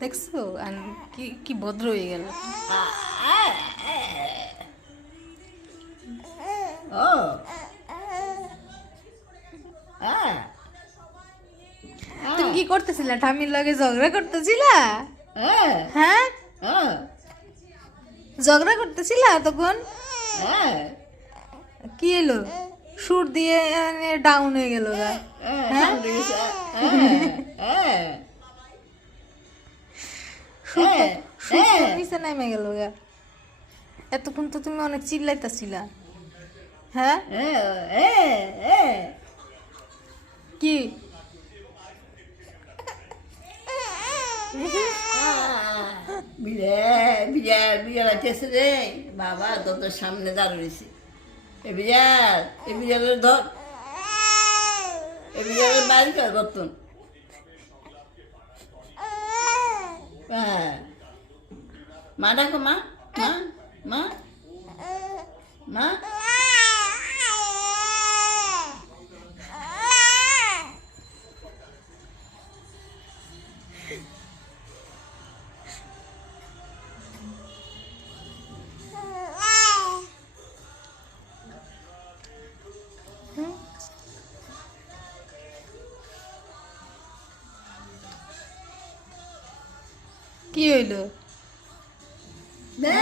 দেখছ? আর কি কি ভদ্র হয়ে গেল। তুমি কি করতেছিলা? ঠামির লগে ঝগড়া করতেছিলা? হ্যাঁ? ঝগড়া করতেছিলা তখন? কি এলো সুর দিয়ে ডাউন হয়ে গেল গা। নিচে নেমে গেল গা। এতক্ষণ তো তুমি অনেক চিল্লাইতেছিলা। হ্যাঁ? কি? বিড়াল বিড়াল বিড়াল আছে রে। বাবা তোর সামনে দাঁড়িয়েছি এ বিড়াল এ বিড়ালের ধর এ বিড়ালের বাইরে কর మాడాకమ్మా మా má. Má Thank you. কি হইল না